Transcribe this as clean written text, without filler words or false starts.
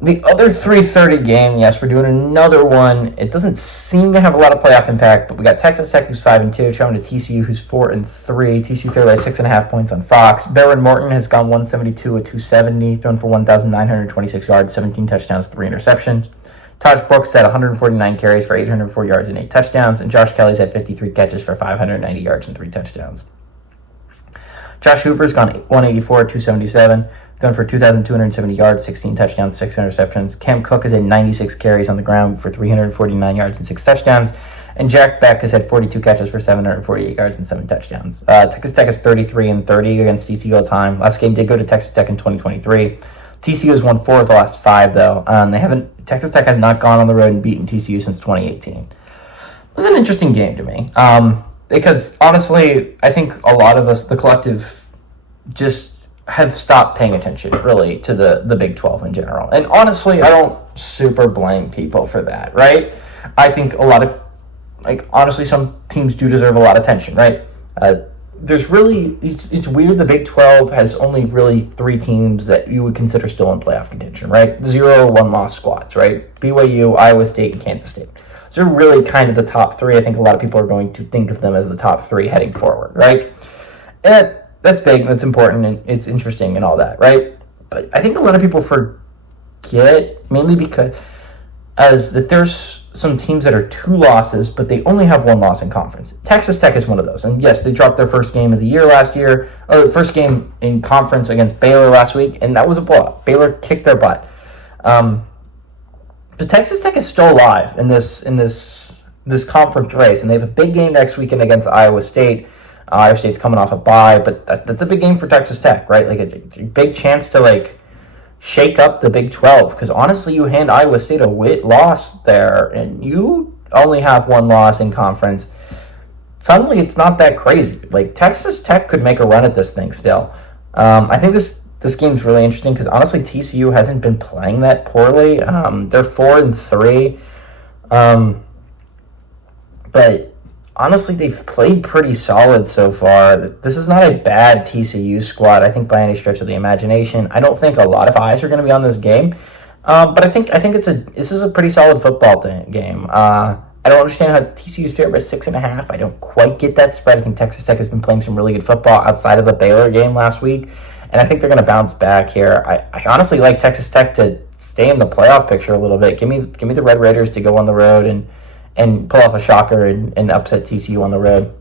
The other 3:30 game, yes, we're doing another one. It doesn't seem to have a lot of playoff impact, but we got Texas Tech, who's 5-2, traveling to TCU, who's 4-3. TCU favored by 6.5 points on Fox. Baron Morton has gone 172 with 270, thrown for 1,926 yards, 17 touchdowns, 3 interceptions. Taj Brooks had 149 carries for 804 yards and 8 touchdowns, and Josh Kelly's had 53 catches for 590 yards and 3 touchdowns. Josh Hoover's gone 184 at 277, thrown for 2,270 yards, 16 touchdowns, 6 interceptions. Cam Cook has had 96 carries on the ground for 349 yards and 6 touchdowns. And Jack Beck has had 42 catches for 748 yards and 7 touchdowns. Texas Tech is 33-30 against TCU all time. Last game did go to Texas Tech in 2023. TCU has won 4 of the last 5, though. Texas Tech has not gone on the road and beaten TCU since 2018. It was an interesting game to me. Because honestly, I think a lot of us, the collective, just have stopped paying attention really to the Big 12 in general. And honestly, I don't super blame people for that, right? I think a lot of, honestly, some teams do deserve a lot of attention, right? It's weird the Big 12 has only really 3 teams that you would consider still in playoff contention, right? 0 or 1-loss squads, right? BYU, Iowa State, and Kansas State. So they're really kind of the top 3. I think a lot of people are going to think of them as the top 3 heading forward, right? And that's big, and it's important, and it's interesting and all that, right? But I think a lot of people forget, mainly because that there's some teams that are 2 losses, but they only have 1 loss in conference. Texas Tech is one of those. And yes, they dropped their first game of the year last year, or the first game in conference against Baylor last week, and that was a blowout. Baylor kicked their butt. But Texas Tech is still alive in this conference race, and they have a big game next weekend against Iowa State. Iowa State's coming off a bye, but that's a big game for Texas Tech, right? Like a big chance to shake up the Big 12, because honestly, you hand Iowa State a loss there, and you only have 1 loss in conference. Suddenly, it's not that crazy. Texas Tech could make a run at this thing still. I think this game's really interesting because honestly, TCU hasn't been playing that poorly. They're 4-3, but honestly, they've played pretty solid so far. This is not a bad TCU squad, I think, by any stretch of the imagination. I don't think a lot of eyes are going to be on this game, but I think this is a pretty solid football game. I don't understand how TCU's favored by 6.5. I don't quite get that spread. I think Texas Tech has been playing some really good football outside of the Baylor game last week, and I think they're going to bounce back here. I honestly like Texas Tech to stay in the playoff picture a little bit. Give me the Red Raiders to go on the road and pull off a shocker and upset TCU on the road.